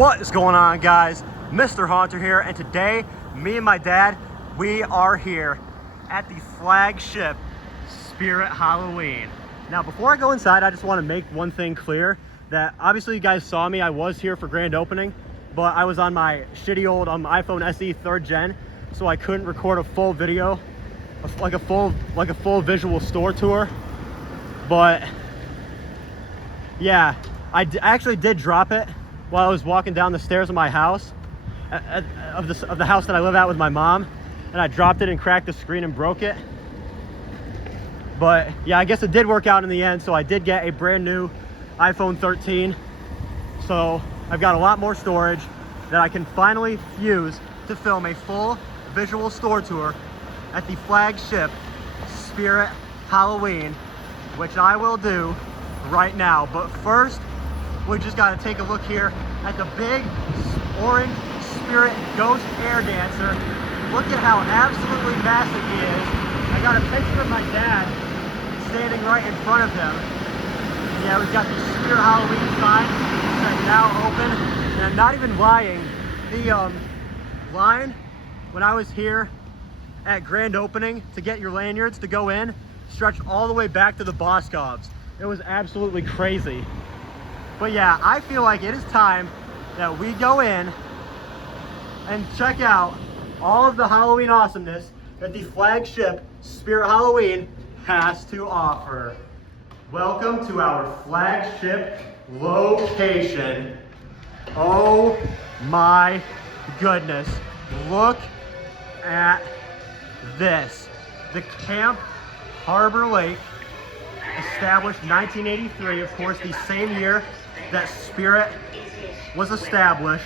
What is going on, guys? Mr. Haunter here, and today me and my dad, we are here at the Flagship Spirit Halloween. Now before I go inside, I just want to make one thing clear, that obviously you guys saw me. I was here for grand opening, but I was on my shitty old iPhone SE 3rd gen, so I couldn't record a full video, like a full visual store tour. But yeah, I actually did drop it while I was walking down the stairs of my house, of the house that I live at with my mom, and I dropped it and cracked the screen and broke it. But yeah, I guess it did work out in the end, so I did get a brand new iPhone 13. So I've got a lot more storage that I can finally use to film a full visual store tour at the Flagship Spirit Halloween, which I will do right now. But first, we just got to take a look here at the big orange spirit ghost air dancer. Look at how absolutely massive he is. I got a picture of my dad standing right in front of him. Yeah, we've got the Spirit Halloween sign that's now open. And I'm not even lying. The line when I was here at grand opening to get your lanyards to go in stretched all the way back to the Boscovs. It was absolutely crazy. But yeah, I feel like it is time that we go in and check out all of the Halloween awesomeness that the Flagship Spirit Halloween has to offer. Welcome to our flagship location. Oh my goodness. Look at this. The Camp Harbor Lake, established 1983, of course, the same year that Spirit was established.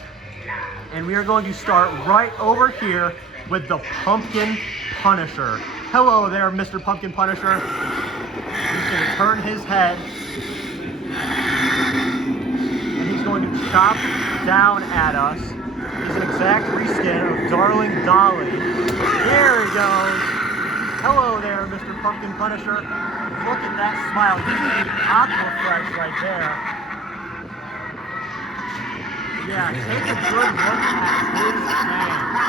And we are going to start right over here with the Pumpkin Punisher. Hello there, Mr. Pumpkin Punisher. He's going to turn his head and he's going to chop down at us. He's an exact reskin of Darling Dolly. There he goes. Hello there, Mr. Pumpkin Punisher. Look at that smile. He's eating aqua fresh right there. Yeah, take a good look at his hands.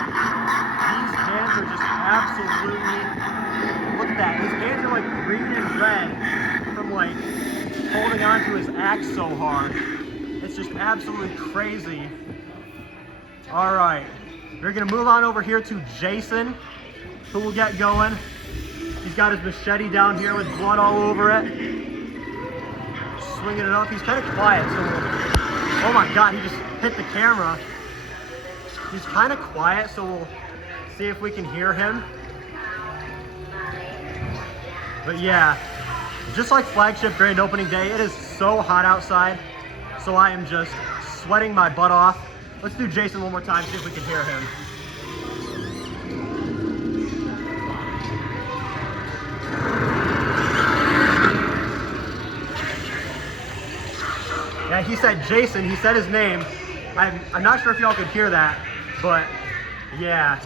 These hands are just absolutely, look at that. His hands are like green and red from like holding onto his axe so hard. It's just absolutely crazy. All right, we're gonna move on over here to Jason, who will get going. He's got his machete down here with blood all over it. Swinging it up. He's kind of quiet, so oh my God, he just hit the camera. He's kind of quiet, so we'll see if we can hear him. But yeah, just like Flagship grand opening day, it is so hot outside, so I am just sweating my butt off. Let's do Jason one more time, see if we can hear him. Yeah, he said Jason, he said his name. I'm not sure if y'all could hear that, but yeah.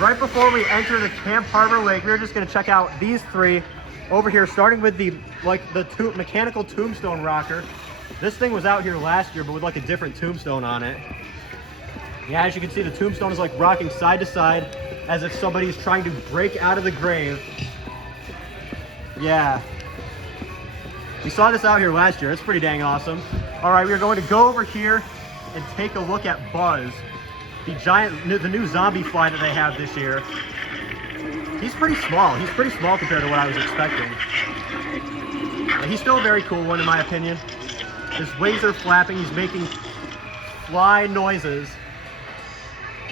Right before we enter the Camp Harbor Lake, we're just gonna check out these three over here, starting with the mechanical tombstone rocker. This thing was out here last year, but with like a different tombstone on it. Yeah, as you can see, the tombstone is like rocking side to side as if somebody's trying to break out of the grave. Yeah. We saw this out here last year. It's pretty dang awesome. All right, we are going to go over here and take a look at Buzz, the new zombie fly that they have this year. He's pretty small. He's pretty small compared to what I was expecting. But he's still a very cool one in my opinion. His wings are flapping. He's making fly noises.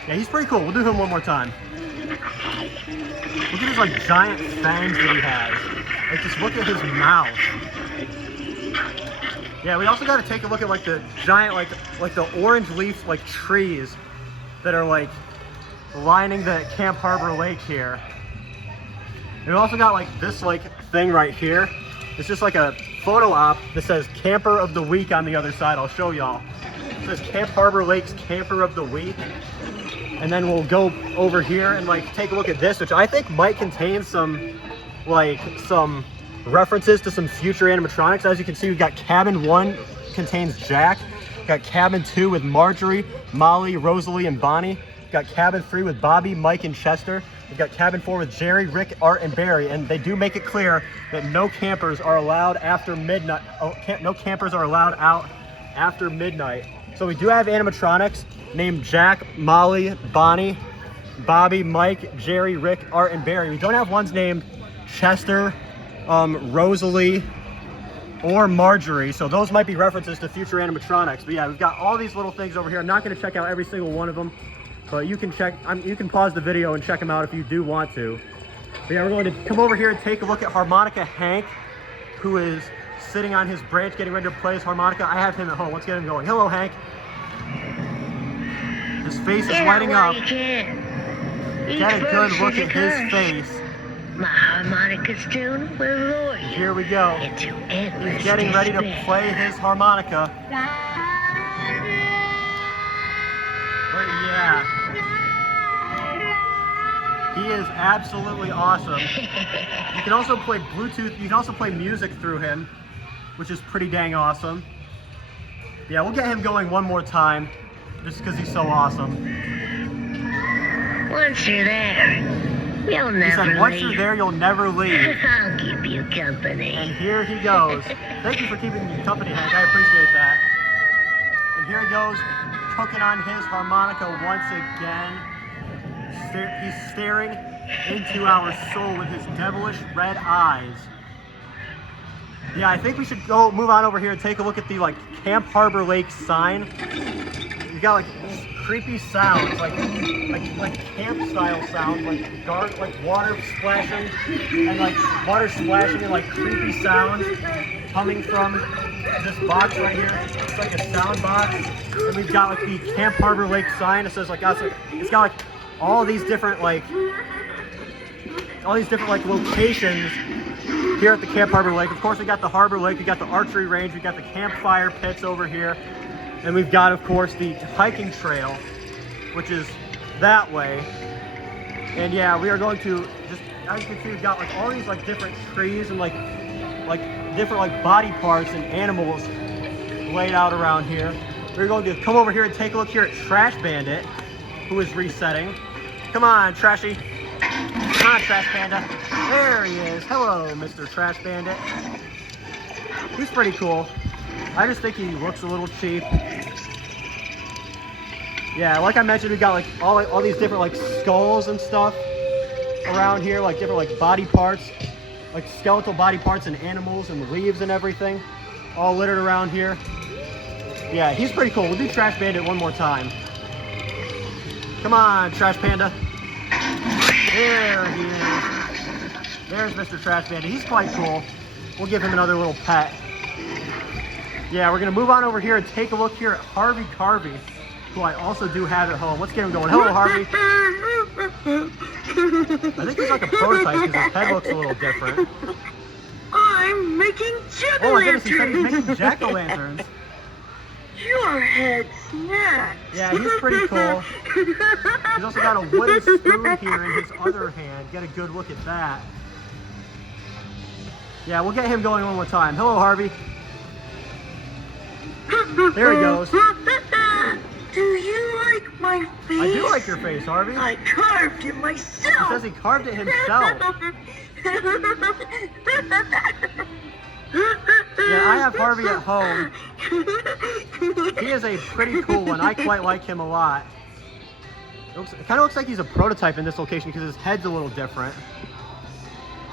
Yeah, he's pretty cool. We'll do him one more time. Look at his like giant fangs that he has. Like just look at his mouth. Yeah, we also got to take a look at like the giant, like the orange leaf like trees that are like lining the Camp Harbor Lake here. And we also got like this like thing right here. It's just like a photo op that says Camper of the Week on the other side. I'll show y'all. It says Camp Harbor Lake's Camper of the Week. And then we'll go over here and like take a look at this, which I think might contain some references to some future animatronics. As you can see, we've got Cabin 1 contains Jack. Got cabin 2 with Marjorie, Molly, Rosalie, and Bonnie. We've got cabin 3 with Bobby, Mike, and Chester. We've got cabin 4 with Jerry, Rick, Art, and Barry. And they do make it clear that no campers are allowed after midnight. No campers are allowed out after midnight. So we do have animatronics named Jack, Molly, Bonnie, Bobby, Mike, Jerry, Rick, Art, and Barry. We don't have ones named Chester, Rosalie, or Marjorie, so those might be references to future animatronics. But yeah, we've got all these little things over here. I'm not going to check out every single one of them, but you can you can pause the video and check them out if you do want to. But yeah, we're going to come over here and take a look at Harmonica Hank, who is sitting on his branch getting ready to play his harmonica. I have him at home. Let's get him going. Hello, Hank. His face is lighting up. Get a good look at his face. My harmonica's tune will lure you. Here we go. Into endless He's getting ready to despair. play his harmonica. But yeah, he is absolutely awesome. You can also play Bluetooth. You can also play music through him, which is pretty dang awesome. Yeah, we'll get him going one more time, just because he's so awesome. Once you're there, you'll never He said, once leave. you're there, you'll never leave. I'll keep you company. And here he goes. Thank you for keeping me company, Hank. I appreciate that. And here he goes, cooking on his harmonica once again. He's staring into our soul with his devilish red eyes. Yeah, I think we should go move on over here and take a look at the Camp Harbor Lake sign. You got creepy sounds, like camp style sounds, like water splashing and creepy sounds coming from this box right here. It's like a sound box, and we've got the Camp Harbor Lake sign. It says it's got all these different locations here at the Camp Harbor Lake. Of course, we got the Harbor Lake, we got the archery range, we got the campfire pits over here. And we've got, of course, the hiking trail, which is that way. And yeah, we are going to just, as you can see, we've got all these different trees and different body parts and animals laid out around here. We're going to come over here and take a look here at Trash Bandit, who is resetting. Come on, Trashy. Come on, Trash Panda. There he is. Hello, Mr. Trash Bandit. He's pretty cool. I just think he looks a little cheap. Yeah, like I mentioned, we got all these different skulls and stuff around here, different body parts, skeletal body parts and animals and leaves and everything, all littered around here. Yeah, he's pretty cool. We'll do Trash Bandit one more time. Come on, Trash Panda. There he is. There's Mr. Trash Bandit. He's quite cool. We'll give him another little pet. Yeah, we're going to move on over here and take a look here at Harvey Carvey, who I also do have at home. Let's get him going. Hello, Harvey. I think he's like a prototype because his head looks a little different. I'm making jack-o'-lanterns. Oh my goodness, he said he's making jack-o'-lanterns. Your head snaps. Yeah, he's pretty cool. He's also got a wooden spoon here in his other hand. Get a good look at that. Yeah, we'll get him going one more time. Hello, Harvey. There he goes. Do you like my face? I do like your face, Harvey. I carved it myself. He says he carved it himself. Yeah, I have Harvey at home. He is a pretty cool one. I quite like him a lot. It kind of looks like he's a prototype in this location because his head's a little different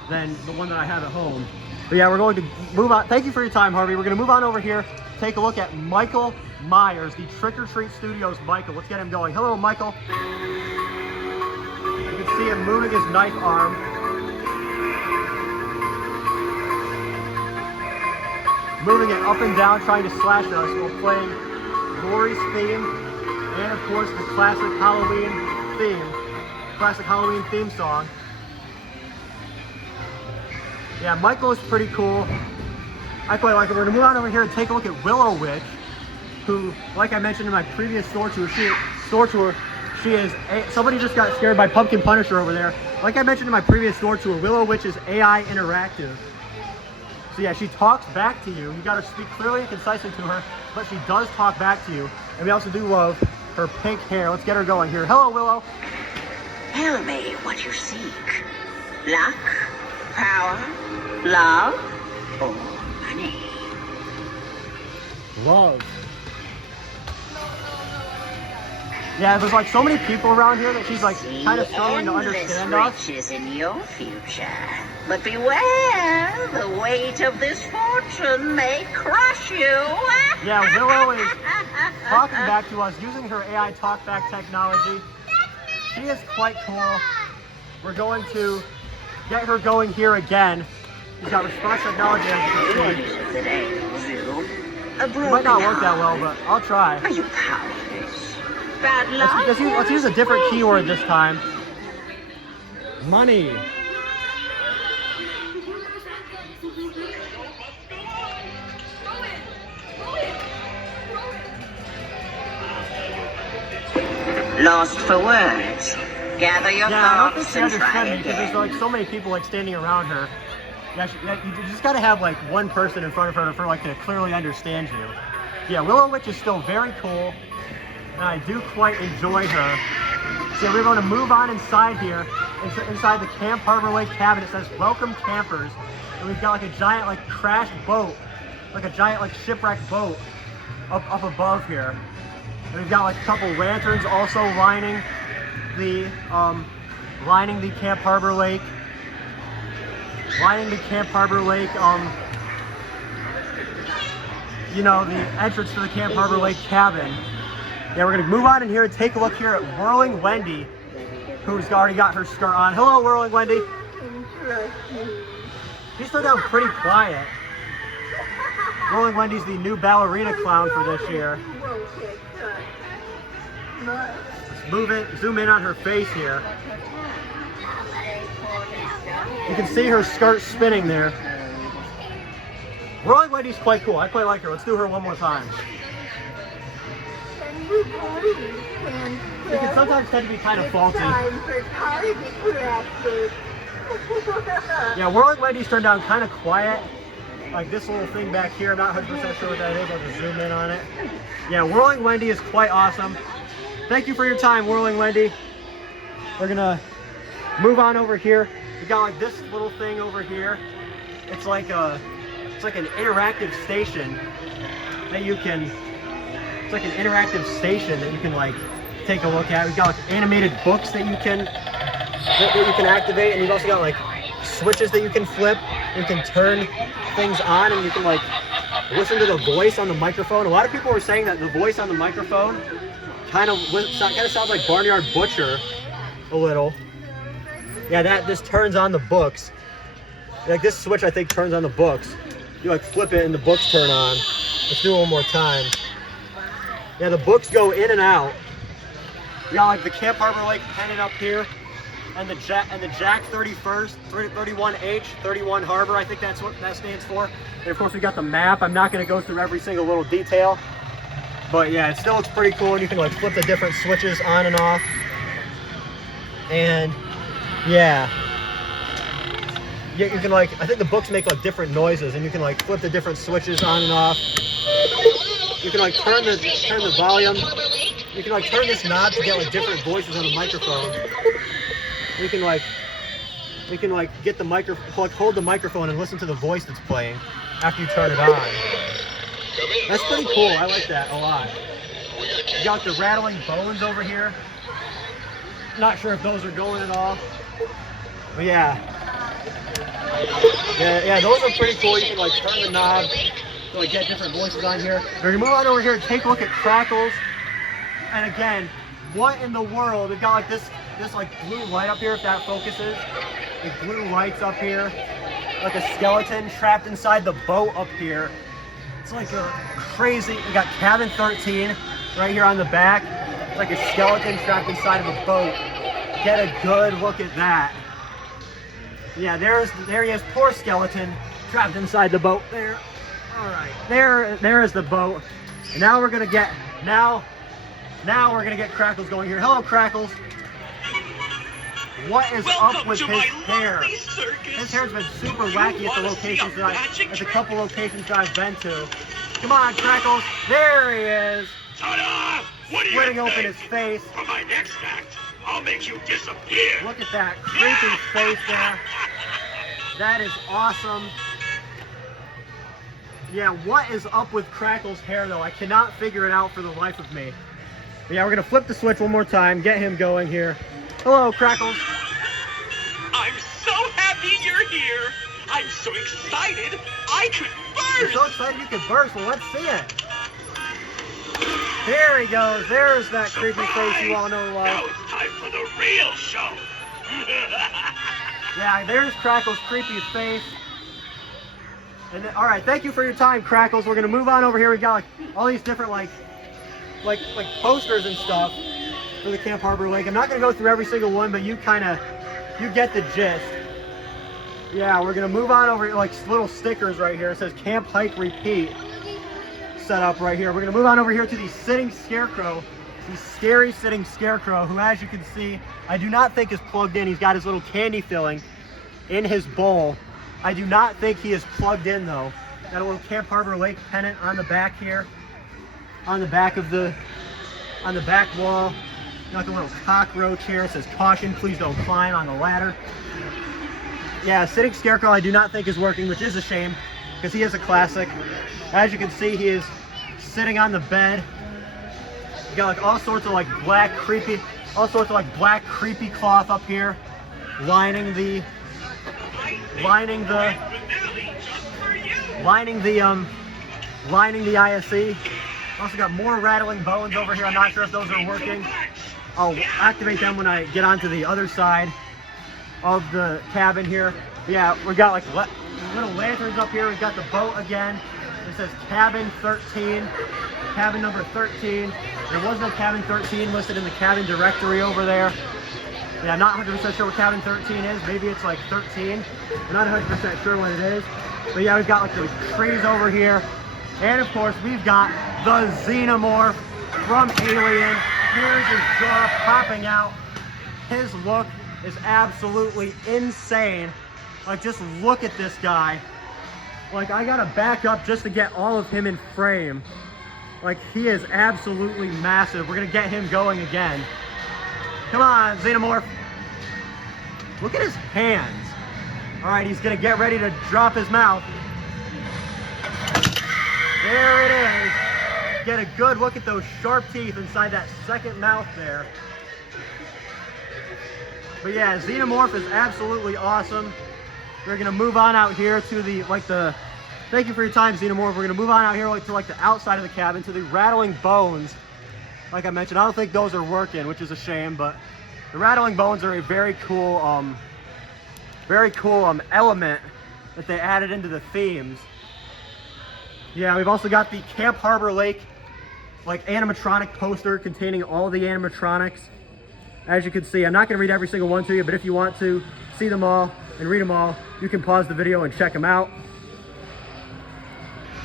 than the one that I have at home. But yeah, we're going to move on. Thank you for your time, Harvey. We're going to move on over here, take a look at Michael Myers, the Trick or Treat Studios Michael. Let's get him going. Hello, Michael. You can see him moving his knife arm. Moving it up and down, trying to slash us while playing Lori's theme, and of course the classic Halloween theme song. Yeah, Michael is pretty cool. I quite like it. We're gonna move on over here and take a look at Willow Witch, who, like I mentioned in my previous store tour, she is somebody just got scared by Pumpkin Punisher over there. Like I mentioned in my previous store tour, Willow Witch is AI interactive. So yeah, she talks back to you. You gotta speak clearly and concisely to her. but she does talk back to you. And we also do love her pink hair. Let's get her going here. Hello, Willow. Tell me what you seek. Luck, power, love, or money? Love. Yeah, there's like so many people around here that she's like kind of struggling to understand us. Riches in your future. But beware, the weight of this fortune may crush you. Yeah, Willow is talking back to us using her AI talkback technology. She is quite cool. We're going to get her going here again. She's got response technology, as you can see. It might not work that well, but I'll try. Are you powerless? Bad luck? Let's use a different keyword this time. Money. Lost for words. Gather your I don't think thoughts she and try understands me because there's again. like so many people like standing around her. Yeah, you just gotta have like one person in front of her for like to clearly understand you. Yeah, Willow Witch is still very cool, and I do quite enjoy her. So we're going to move on inside here, inside the Camp Harbor Lake cabin. It says "Welcome Campers," and we've got like a giant like crashed boat, like a giant like shipwrecked boat up above here. And we've got like a couple lanterns also lining the Camp Harbor Lake. Lining the Camp Harbor Lake, you know, the entrance to the Camp Harbor Lake cabin. Yeah, we're gonna move on in here and take a look here at Whirling Wendy, who's already got her skirt on. Hello, Whirling Wendy. She's still down pretty quiet. Whirling Wendy's the new ballerina clown for this year. Let's zoom in on her face here. You can see her skirt spinning there. Whirling Wendy's quite cool. I quite like her. Let's do her one more time. She can sometimes tend to be kind of faulty. Yeah, Whirling Wendy's turned down kind of quiet. Like this little thing back here, I'm not 100% sure what that is. I'll just zoom in on it. Yeah, Whirling Wendy is quite awesome. Thank you for your time, Whirling Wendy. We're gonna move on over here. We got like this little thing over here. It's like an interactive station that you can. It's like an interactive station that you can like take a look at. We've got like animated books that you can activate, and you've also got like switches that you can flip. You can turn things on, and you can like listen to the voice on the microphone. A lot of people were saying that the voice on the microphone kind of sounds like Barnyard Butcher a little. Yeah, this turns on the books. Like this switch, I think, turns on the books. You like flip it and the books turn on. Let's do it one more time. Yeah, the books go in and out. We got like the Camp Harbor Lake pennant up here, and the Jack 31st, 31H, 31 Harbor. I think that's what that stands for. And of course, we got the map. I'm not going to go through every single little detail, but yeah, it still looks pretty cool. And you can like flip the different switches on and off. And yeah, you can like, I think the books make like different noises, and you can like flip the different switches on and off. You can like turn the volume. You can like turn this knob to get like different voices on the microphone. You can like get the microphone, hold the microphone and listen to the voice that's playing after you turn it on. That's pretty cool. I like that a lot. You got the rattling bones over here. Not sure if those are going at all. But yeah, those are pretty cool. You can like turn the knob to like get different voices on here. We're gonna move on over here and take a look at Crackles. And again, what in the world? We've got like this like blue light up here, if that focuses. The blue lights up here, like a skeleton trapped inside the boat up here. It's like a crazy. We got cabin 13 right here on the back. It's like a skeleton trapped inside of a boat. Get a good look at that. Yeah, there he is, poor skeleton, trapped inside the boat there. All right, there is the boat. And now we're gonna get Crackles going here. Hello, Crackles. What is Welcome up with to his my hair? lovely circus. His hair's been super You wacky at the wanna see locations a that magic at the trick? couple locations that I've been to. Come on, Crackles. There he is. Ta-da! What do you Splitting open think? his face. For my next act, I'll make you disappear. Look at that creepy face there. That is awesome. Yeah, what is up with Crackle's hair though? I cannot figure it out for the life of me. But yeah, we're gonna flip the switch one more time, get him going here. Hello, Crackles. I'm so happy you're here. I'm so excited I could You're burst. so excited you could burst. Well, let's see it. There he goes. There's that creepy face you all know and Now love. it's time for the real show. Yeah, there's Crackle's creepy face. And then, all right, thank you for your time, Crackles. We're gonna move on over here. We got like all these different like posters and stuff for the Camp Harbor Lake. I'm not gonna go through every single one, but you get the gist. Yeah, we're gonna move on over like little stickers right here. It says Camp Hike Repeat set up right here. We're gonna move on over here to the sitting scarecrow, the scary sitting scarecrow, who, as you can see, I do not think is plugged in. He's got his little candy filling in his bowl. I do not think he is plugged in though. Got a little Camp Harbor Lake pennant on the back here, on the back wall. Got the little cockroach here. It says caution, please don't climb on the ladder. Yeah, sitting scarecrow I do not think is working, which is a shame because he is a classic. As you can see, he is sitting on the bed. You got like all sorts of like black creepy cloth up here, lining the ISE. Also got more rattling bones over here. I'm not sure if those are working. I'll activate them when I get onto the other side of the cabin here. Yeah, we got like little lanterns up here. We've got the boat again. It says cabin 13, cabin number 13. There was no cabin 13 listed in the cabin directory over there. Yeah, I'm not 100% sure what cabin 13 is. Maybe it's like 13. I'm not 100% sure what it is. But yeah, we've got like those trees over here. And of course, we've got the Xenomorph from Alien. Here's his jaw popping out. His look is absolutely insane. Like, just look at this guy. Like, I gotta back up just to get all of him in frame. Like, he is absolutely massive. We're gonna get him going again. Come on, Xenomorph. Look at his hands. All right, he's gonna get ready to drop his mouth. There it is. Get a good look at those sharp teeth inside that second mouth there. But yeah, Xenomorph is absolutely awesome. We're gonna move on out here to thank you for your time, Xenomorph. We're gonna move on out here to the outside of the cabin to the rattling bones. Like I mentioned, I don't think those are working, which is a shame, but the rattling bones are a very cool element that they added into the themes. Yeah, we've also got the Camp Harbor Lake animatronic poster containing all the animatronics. As you can see, I'm not going to read every single one to you, but if you want to see them all and read them all, you can pause the video and check them out.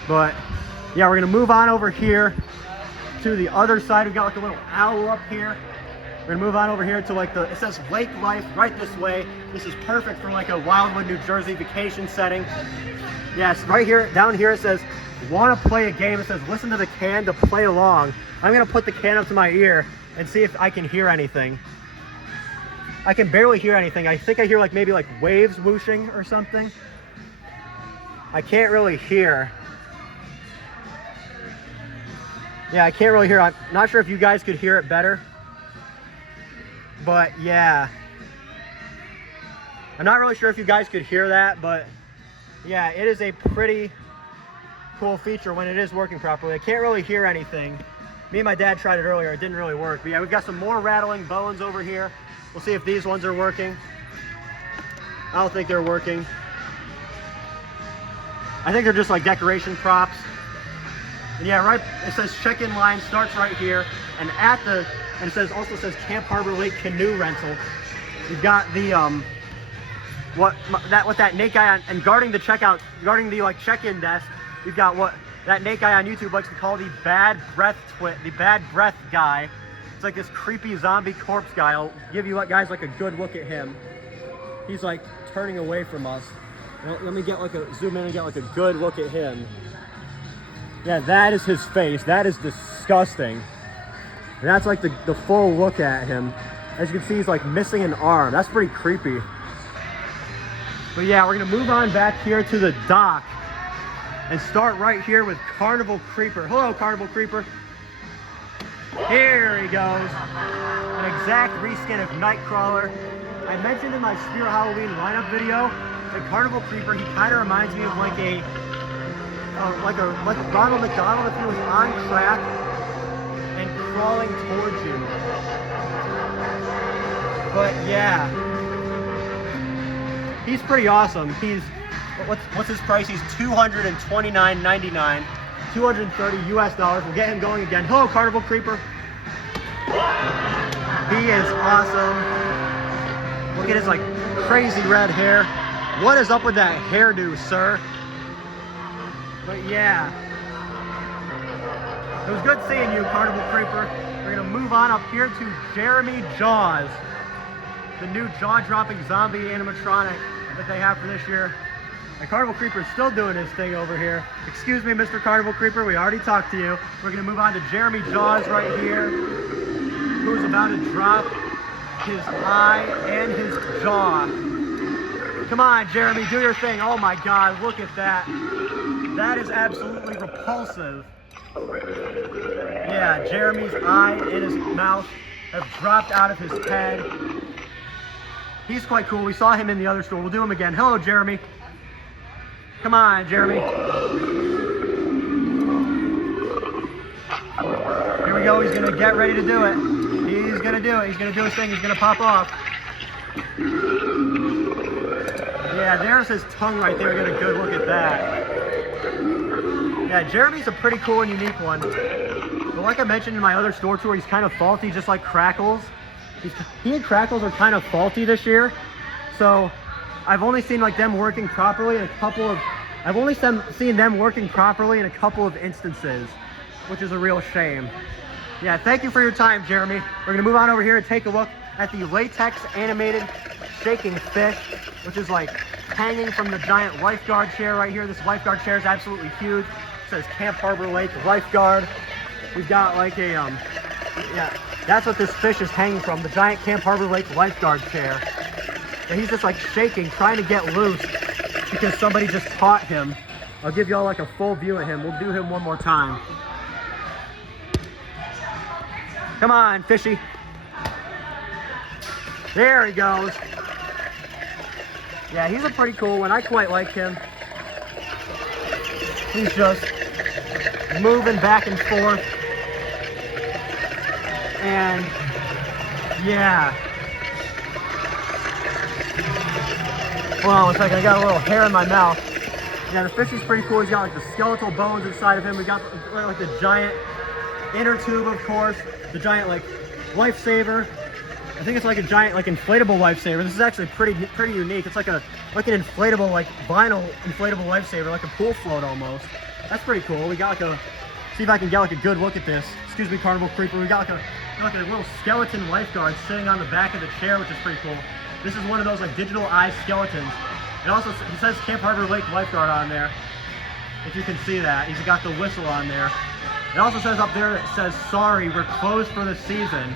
But yeah, we're going to move on over here to the other side. We've got like a little owl up here. We're gonna move on over here to it says Lake Life right this way. This is perfect for like a Wildwood, New Jersey vacation setting. Yes, right here, down here it says, wanna play a game? It says, listen to the can to play along. I'm gonna put the can up to my ear and see if I can hear anything. I can barely hear anything. I think I hear maybe waves whooshing or something. I can't really hear. Yeah, I can't really hear. I'm not sure if you guys could hear it better. But yeah. I'm not really sure if you guys could hear that, but yeah, it is a pretty cool feature when it is working properly. I can't really hear anything. Me and my dad tried it earlier. It didn't really work. But yeah, we've got some more rattling bones over here. We'll see if these ones are working. I don't think they're working. I think they're just like decoration props. And yeah, right, it says check-in line starts right here, and it also says Camp Harbor Lake canoe rental. We've got the what that Nate guy on, and guarding the check-in desk, we've got what that Nate guy on YouTube likes to call the bad breath guy. It's like this creepy zombie corpse guy. I'll give you guys like a good look at him. He's like turning away from us. Let me get like a zoom in and get like a good look at him. Yeah, that is his face. That is disgusting. And that's like the full look at him. As you can see, he's like missing an arm. That's pretty creepy. But yeah, we're gonna move on back here to the dock and start right here with Carnival Creeper. Hello, Carnival Creeper. Here he goes. An exact reskin of Nightcrawler. I mentioned in my Spirit Halloween lineup video that Carnival Creeper, he kind of reminds me of like Ronald McDonald if he was on crack and crawling towards you. But yeah, he's pretty awesome. He's what's his price? He's $229.99, 230 US dollars. We'll get him going again. Hello, Carnival Creeper. He is awesome. Look at his like crazy red hair. What is up with that hairdo, sir? But yeah, it was good seeing you, Carnival Creeper. We're gonna move on up here to Jeremy Jaws, the new jaw-dropping zombie animatronic that they have for this year. And Carnival Creeper is still doing his thing over here. Excuse me, Mr. Carnival Creeper, we already talked to you. We're gonna move on to Jeremy Jaws right here, who's about to drop his eye and his jaw. Come on, Jeremy, do your thing. Oh my God, look at that. That is absolutely repulsive. Yeah, Jeremy's eye and his mouth have dropped out of his head. He's quite cool. We saw him in the other store. We'll do him again. Hello, Jeremy. Come on, Jeremy. Here we go. He's going to get ready to do it. He's going to do it. He's going to do his thing. He's going to pop off. Yeah, there's his tongue right there. Get a good look at that. Yeah, Jeremy's a pretty cool and unique one. But like I mentioned in my other store tour, he's kind of faulty, just like Crackles. He and Crackles are kind of faulty this year. So I've only seen like them working properly in a couple of, seen them working properly in a couple of instances, which is a real shame. Yeah, thank you for your time, Jeremy. We're gonna move on over here and take a look at the latex animated shaking fish, which is like hanging from the giant lifeguard chair right here. This lifeguard chair is absolutely huge. It says Camp Harbor Lake Lifeguard. We've got like a, yeah, that's what this fish is hanging from, the giant Camp Harbor Lake Lifeguard chair. And he's just like shaking, trying to get loose because somebody just caught him. I'll give y'all like a full view of him. We'll do him one more time. Come on, fishy. There he goes. Yeah, he's a pretty cool one. I quite like him. He's just moving back and forth. And yeah. Hold on a second, I got a little hair in my mouth. Yeah, the fish is pretty cool. He's got like the skeletal bones inside of him. We got like the giant inner tube, of course. The giant like lifesaver. I think it's like a giant like inflatable lifesaver. This is actually pretty unique. It's like an inflatable, like vinyl inflatable lifesaver, like a pool float almost. That's pretty cool. We got like a, see if I can get like a good look at this. Excuse me, Carnival Creeper. We got like a little skeleton lifeguard sitting on the back of the chair, which is pretty cool. This is one of those like digital eye skeletons. It also, it says Camp Harbor Lake Lifeguard on there. If you can see that, he's got the whistle on there. It also says up there, it says, sorry, we're closed for the season.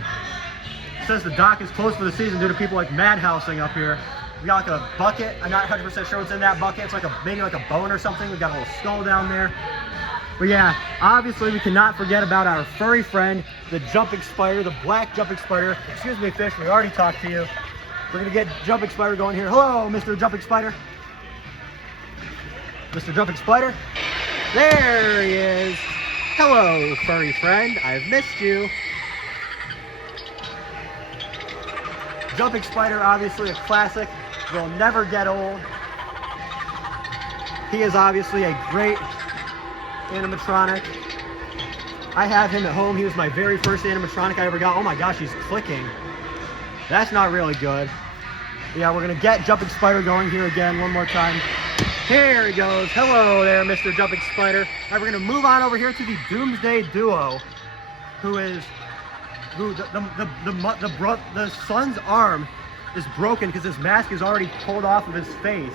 It says the dock is closed for the season due to people like madhousing up here. We got like a bucket. I'm not 100% sure what's in that bucket. It's like maybe like a bone or something. We got a little skull down there. But yeah, obviously we cannot forget about our furry friend, the jumping spider, the black jumping spider. Excuse me, fish, we already talked to you. We're gonna get jumping spider going here. Hello, Mr. Jumping Spider. Mr. Jumping Spider. There he is. Hello, furry friend. I've missed you. Jumping Spider, obviously a classic, will never get old. He is obviously a great animatronic. I have him at home. He was my very first animatronic I ever got. Oh my gosh, he's clicking. That's not really good. Yeah, we're gonna get Jumping Spider going here again one more time. Here he goes. Hello there, Mr. Jumping Spider. All right, we're gonna move on over here to the Doomsday Duo, who is who the son's arm is broken because his mask is already pulled off of his face.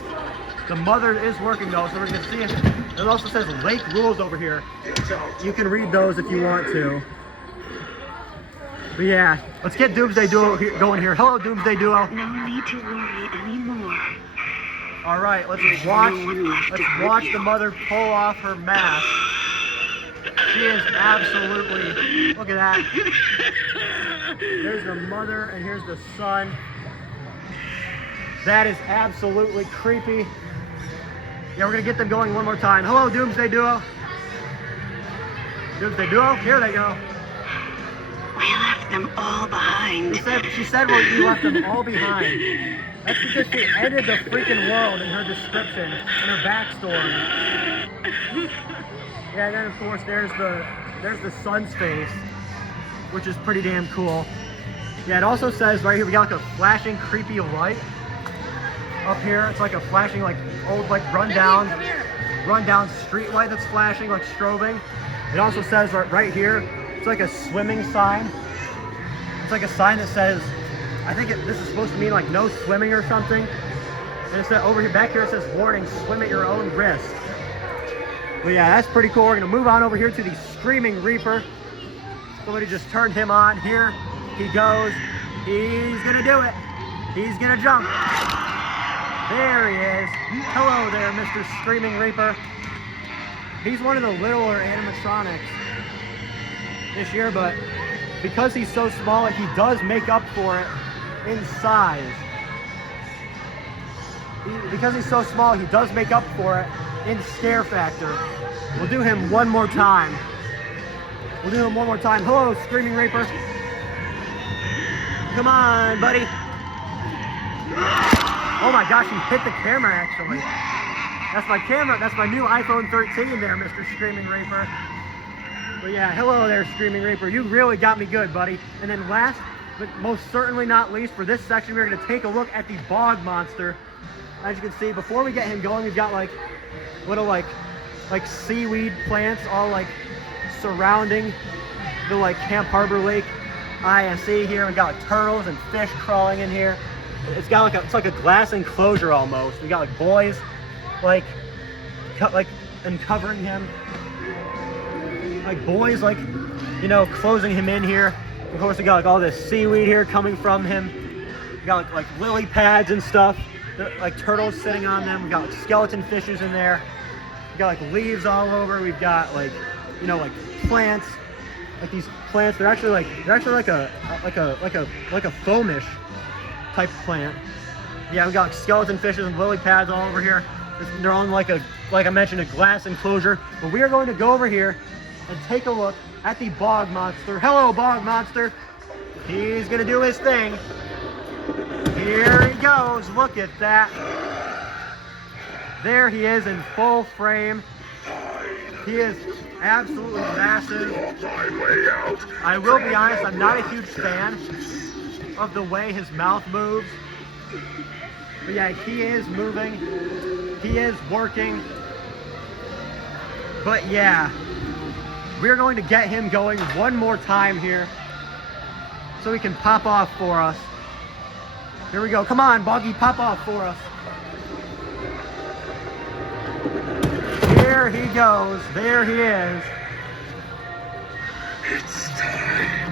The mother is working though, so we're gonna see it. It also says lake rules over here. So you can read those if you want to. But yeah, let's get Doomsday Duo going here. Hello, Doomsday Duo. No need to worry anymore. All right, let's watch the mother pull off her mask. She is absolutely, look at that. There's the mother and here's the son. That is absolutely creepy. Yeah, we're gonna get them going one more time. Hello, Doomsday Duo. Doomsday Duo, here they go. We left them all behind. She said well, you left them all behind. That's because she ended the freaking world in her description, in her backstory. Yeah, and then of course there's the sun's face, which is pretty damn cool. Yeah, it also says right here we got like a flashing creepy light up here. It's like a flashing like old like rundown street light that's flashing like strobing. It also says right here it's like a swimming sign. It's like a sign that says, I think this is supposed to mean like no swimming or something. And it's over here, back here it says warning, swim at your own risk. But yeah, that's pretty cool. We're gonna move on over here to the Screaming Reaper. Somebody just turned him on. Here he goes. He's gonna do it. He's gonna jump. There he is. Hello there, Mr. Screaming Reaper. He's one of the littler animatronics this year, but because he's so small, he does make up for it in size. Because he's so small, he does make up for it in scare factor. We'll do him one more time. Hello, Screaming Reaper. Come on, buddy. Oh my gosh, he hit the camera actually. That's my camera. That's my new iPhone 13 there, Mr. Screaming Reaper. But yeah, hello there, Screaming Reaper. You really got me good, buddy. And then last, but most certainly not least, for this section, we're going to take a look at the Bog Monster. As you can see, before we get him going, we've got like little like seaweed plants all like surrounding the like Camp Harbor Lake ISE here. We've got like turtles and fish crawling in here. It's got like it's like a glass enclosure almost. We got like boys like uncovering him. Like boys like, you know, closing him in here. Of course we got like all this seaweed here coming from him. We got like lily pads and stuff. Like turtles sitting on them. We got like skeleton fishes in there. We got like leaves all over. We've got like, you know, like plants. Like these plants, they're actually like a foamish type plant. Yeah, we got like skeleton fishes and lily pads all over here. They're on like I mentioned, a glass enclosure. But we are going to go over here and take a look at the Bog Monster. Hello, Bog Monster. He's gonna do his thing. Here he goes. Look at that. There he is in full frame. He is absolutely massive. I will be honest, I'm not a huge fan of the way his mouth moves. But yeah, he is moving. He is working. But yeah, we're going to get him going one more time here so he can pop off for us. Here we go. Come on, Boggy, pop off for us. Here he goes. There he is. It's time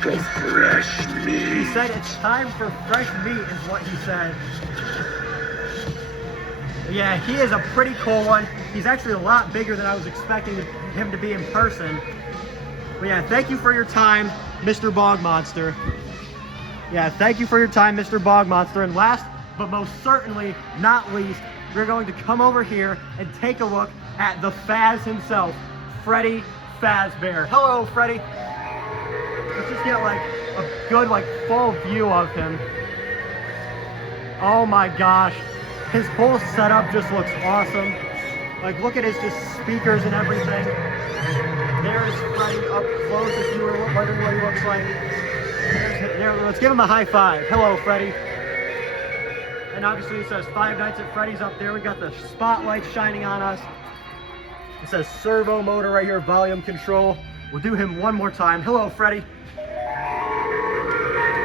for fresh meat. He said it's time for fresh meat is what he said. Yeah, he is a pretty cool one. He's actually a lot bigger than I was expecting him to be in person. But yeah, thank you for your time, Mr. Bog Monster. Yeah, thank you for your time, Mr. Bog Monster. And last, but most certainly not least, we're going to come over here and take a look at the Faz himself, Freddy Fazbear. Hello, Freddy. Let's just get like a good like full view of him. Oh my gosh, his whole setup just looks awesome. Like look at his just speakers and everything. There's Freddy up close if you were wondering what he looks like. There, let's give him a high five. Hello, Freddy. And obviously it says Five Nights at Freddy's up there. We got the spotlight shining on us. It says servo motor right here, volume control. We'll do him one more time. Hello, Freddy.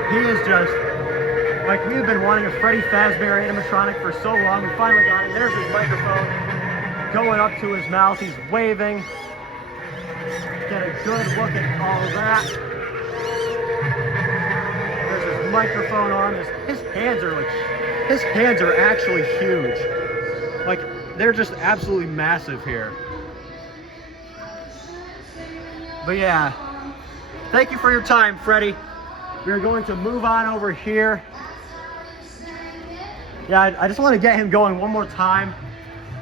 He is just, like, we've been wanting a Freddy Fazbear animatronic for so long. We finally got it. There's his microphone going up to his mouth. He's waving. Get a good look at all of that. There's his microphone arm. His hands are actually huge. Like, they're just absolutely massive here. But yeah, thank you for your time, Freddy. We're going to move on over here. Yeah, I just want to get him going one more time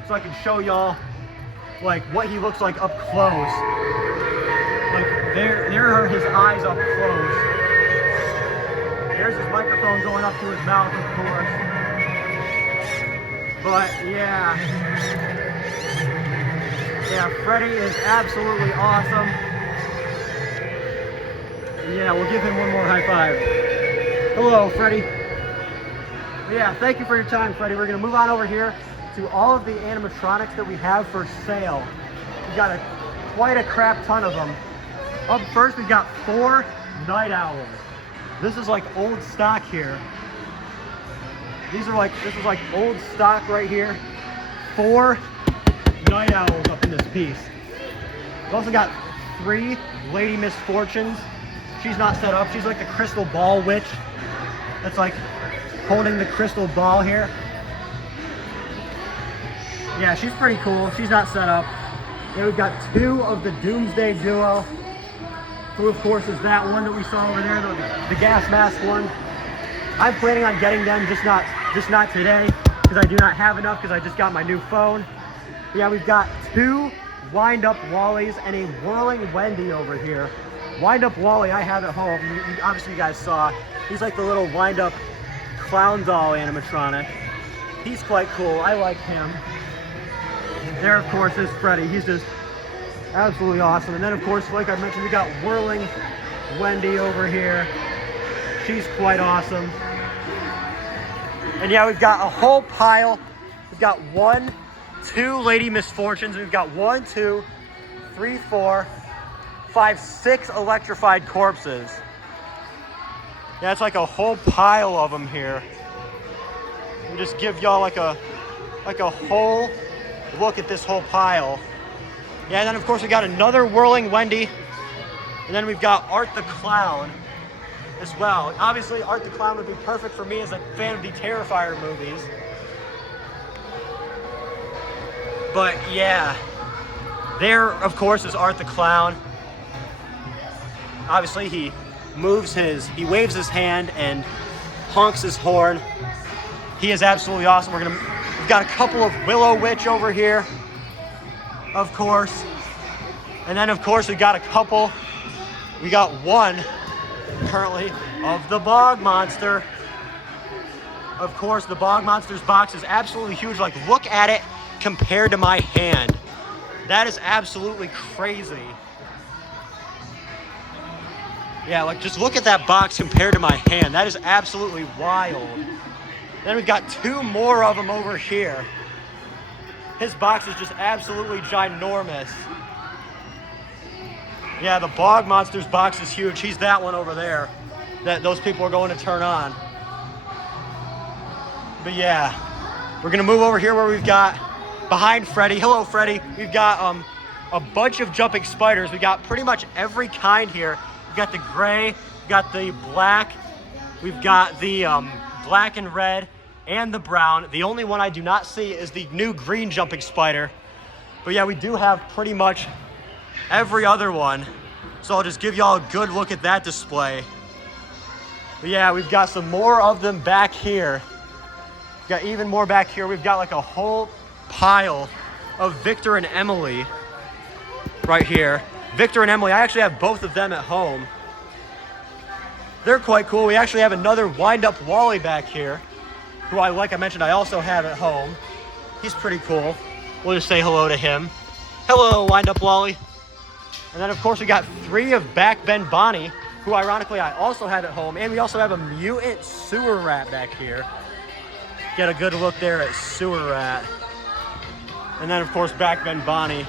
so I can show y'all like what he looks like up close. Like there are his eyes up close. There's his microphone going up to his mouth, of course. But yeah, Freddy is absolutely awesome. Yeah, we'll give him one more high five. Hello, Freddy. But yeah, thank you for your time, Freddy. We're gonna move on over here to all of the animatronics that we have for sale. We got quite a crap ton of them. Up first, we got 4 Night Owls. This is like old stock here. This is like old stock right here. 4 Night Owls up in this piece. We've also got 3 Lady Misfortunes. She's not set up. She's like the crystal ball witch. That's like holding the crystal ball here. Yeah, she's pretty cool. She's not set up. Then we've got 2 of the Doomsday Duo, who of course is that one that we saw over there, the gas mask one. I'm planning on getting them, just not today, because I do not have enough, because I just got my new phone. Yeah, we've got 2 wind-up Wallies and a whirling Wendy over here. Wind-up Wally I have at home. Obviously you guys saw. He's like the little wind-up clown doll animatronic. He's quite cool. I like him. There, of course, is Freddy. He's just absolutely awesome. And then, of course, like I mentioned, we got whirling Wendy over here. She's quite awesome. And yeah, we've got a whole pile. We've got 1, 2 Lady Misfortunes. We've got 1, 2, 3, 4, 5, 6 electrified corpses. Yeah, it's like a whole pile of them here. Let me just give y'all like a whole look at this whole pile. Yeah, and then of course we got another whirling Wendy. And then we've got Art the Clown as well. Obviously, Art the Clown would be perfect for me as a fan of the Terrifier movies. But yeah, there of course is Art the Clown. Obviously he waves his hand and honks his horn. He is absolutely awesome. We've got a couple of Willow Witch over here, of course. And then of course we got 1 currently of the Bog Monster. Of course, the Bog Monster's box is absolutely huge. Like, look at it compared to my hand. That is absolutely crazy. Yeah, like just look at that box compared to my hand. That is absolutely wild. Then we've got 2 more of them over here. His box is just absolutely ginormous. Yeah, the Bog Monster's box is huge. He's that one over there that those people are going to turn on. But yeah, we're gonna move over here where we've got behind Freddy. Hello, Freddy. We've got a bunch of jumping spiders. We got pretty much every kind here. We've got the gray, we've got the black, we've got the black and red, and the brown. The only one I do not see is the new green jumping spider. But yeah, we do have pretty much every other one. So I'll just give y'all a good look at that display. But yeah, we've got some more of them back here. We've got even more back here. We've got like a whole pile of Victor and Emily right here. Victor and Emily, I actually have both of them at home. They're quite cool. We actually have another wind-up Wally back here, who like I mentioned, I also have at home. He's pretty cool. We'll just say hello to him. Hello, wind-up Wally. And then of course we got 3 of Back Ben Bonnie, who ironically I also have at home. And we also have a mutant sewer rat back here. Get a good look there at sewer rat. And then of course Back Ben Bonnie.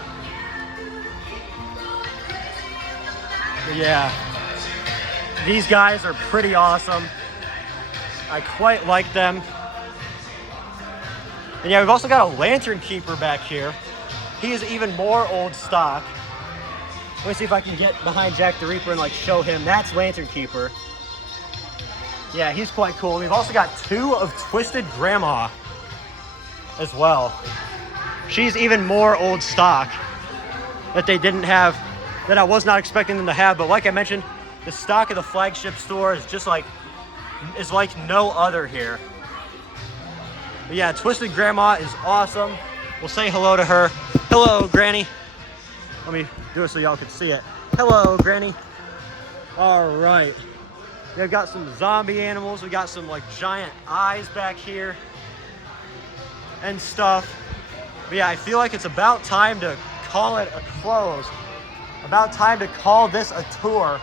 These guys are pretty awesome. I quite like them. And yeah, we've also got a Lantern Keeper back here. He is even more old stock. Let me see if I can get behind Jack the Reaper and like show him. That's Lantern Keeper. Yeah, he's quite cool. We've also got 2 of Twisted Grandma as well. She's even more old stock that they didn't have, that I was not expecting them to have. But like I mentioned, the stock of the Flagship store is just like, is like no other here. But yeah, Twisted Grandma is awesome. We'll say hello to her. Hello, Granny. Let me do it so y'all can see it. Hello, Granny. All right. They've got some zombie animals. We got some like giant eyes back here and stuff. But yeah, I feel like it's about time to call it a close. About time to call this a tour.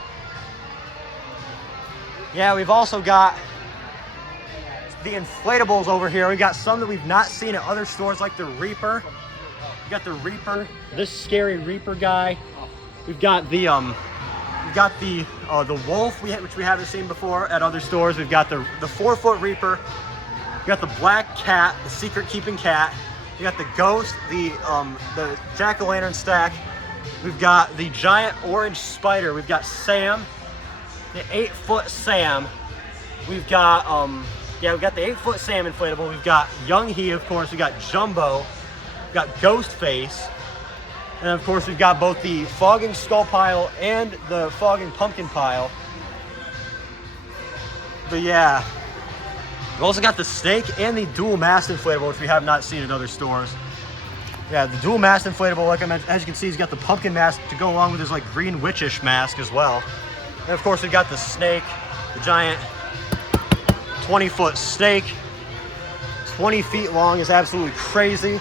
Yeah, we've also got the inflatables over here. We got some that we've not seen at other stores, like the Reaper. We got the Reaper, this scary Reaper guy. We've got the wolf, which we haven't seen before at other stores. We've got the 4-foot Reaper. We got the black cat, the secret keeping cat. We got the ghost, the jack-o'-lantern stack. We've got the giant orange spider. We've got Sam, the 8-foot Sam. We've got we've got the 8-foot Sam inflatable. We've got Young He, of course. We got Jumbo. We've got Ghostface. And of course, we've got both the Fogging Skull Pile and the Fogging Pumpkin Pile. But yeah, we've also got the Snake and the Dual Mast inflatable, which we have not seen in other stores. Yeah, the Dual Mast inflatable, like I mentioned, as you can see, he's got the pumpkin mask to go along with his like green witchish mask as well. And of course, we've got the Snake, the giant 20-foot snake. 20 feet long, is absolutely crazy.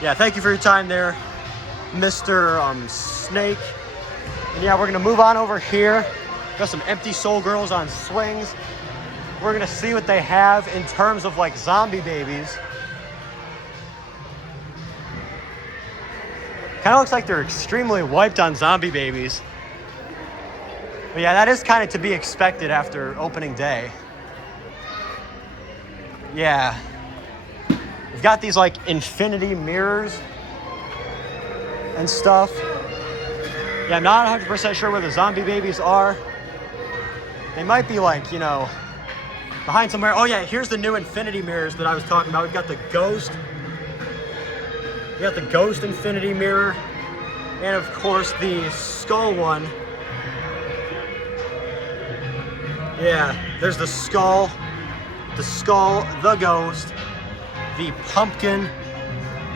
Yeah, thank you for your time there, Mr. Snake. And yeah, we're gonna move on over here. Got some Empty Soul Girls on swings. We're gonna see what they have in terms of like zombie babies. Kind of looks like they're extremely wiped on zombie babies. But yeah, that is kind of to be expected after opening day. Yeah. We've got these like infinity mirrors and stuff. Yeah, I'm not 100% sure where the zombie babies are. They might be like, you know, behind somewhere. Oh yeah, here's the new infinity mirrors that I was talking about. We've got the ghost. We got the ghost infinity mirror. And of course the skull one. Yeah, there's the skull, the ghost, the pumpkin,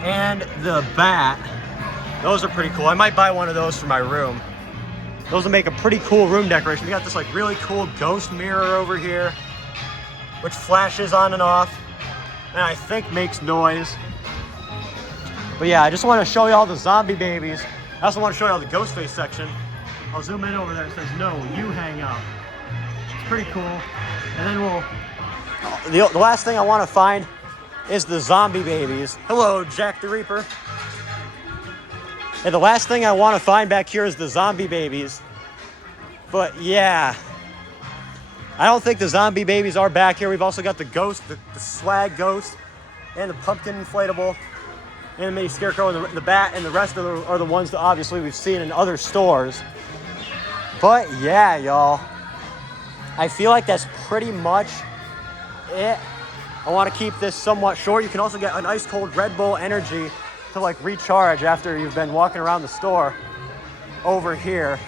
and the bat. Those are pretty cool. I might buy one of those for my room. Those will make a pretty cool room decoration. We got this like really cool ghost mirror over here, which flashes on and off, and I think makes noise. But yeah, I just want to show you all the zombie babies. I also want to show you all the Ghostface section. I'll zoom in over there. It says, "No, you hang up." It's pretty cool. And then we'll... The last thing I want to find is the zombie babies. Hello, Jack the Reaper. And the last thing I want to find back here is the zombie babies. But yeah, I don't think the zombie babies are back here. We've also got the ghost, the swag ghost, and the pumpkin inflatable, and the mini scarecrow, and the bat, and the rest of them are the ones that obviously we've seen in other stores. But yeah, y'all, I feel like that's pretty much it. I want to keep this somewhat short. You can also get an ice cold Red Bull energy to like recharge after you've been walking around the store over here.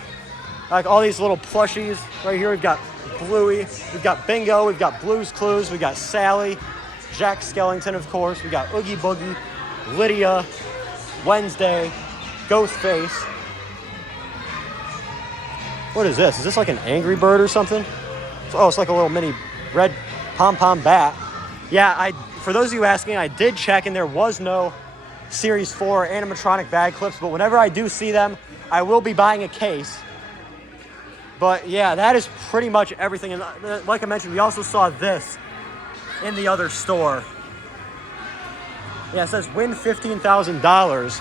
Like all these little plushies right here. We've got Bluey, we've got Bingo, we've got Blue's Clues, we've got Sally, Jack Skellington, of course. We got Oogie Boogie, Lydia, Wednesday, Ghostface. What is this? Is this like an Angry Bird or something? Oh, it's like a little mini red pom-pom bat. Yeah, for those of you asking, I did check and there was no Series 4 animatronic bag clips, but whenever I do see them, I will be buying a case. But yeah, that is pretty much everything. And like I mentioned, we also saw this in the other store. Yeah, it says win $15,000.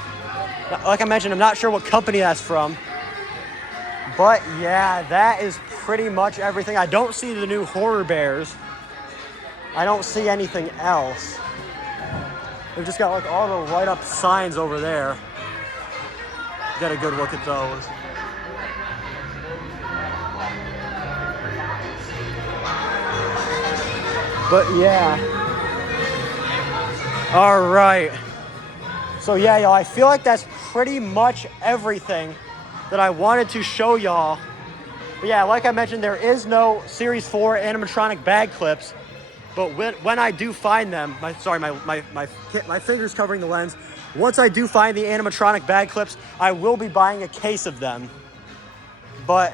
Like I mentioned, I'm not sure what company that's from, But yeah, that is pretty much everything. I don't see the new horror bears. I don't see anything else. They've just got like all the light up signs over there. Get a good look at those. But yeah. All right. So yeah, y'all, I feel like that's pretty much everything that I wanted to show y'all. But yeah, like I mentioned, there is no Series 4 animatronic bag clips. But when I do find them, my finger's covering the lens. Once I do find the animatronic bag clips, I will be buying a case of them. But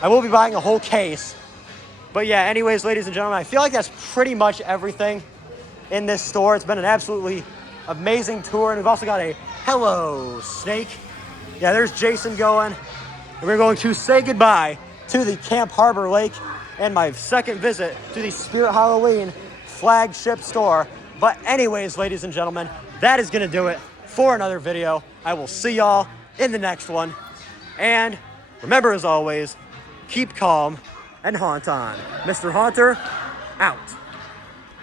I will be buying a whole case. But yeah, anyways, ladies and gentlemen, I feel like that's pretty much everything in this store. It's been an absolutely amazing tour. And we've also got a hello snake. Yeah, there's Jason going. And we're going to say goodbye to the Camp Harbor Lake and my second visit to the Spirit Halloween flagship store. But anyways, ladies and gentlemen, that is going to do it for another video. I will see y'all in the next one. And remember, as always, keep calm and haunt on. Mr. Haunter, out.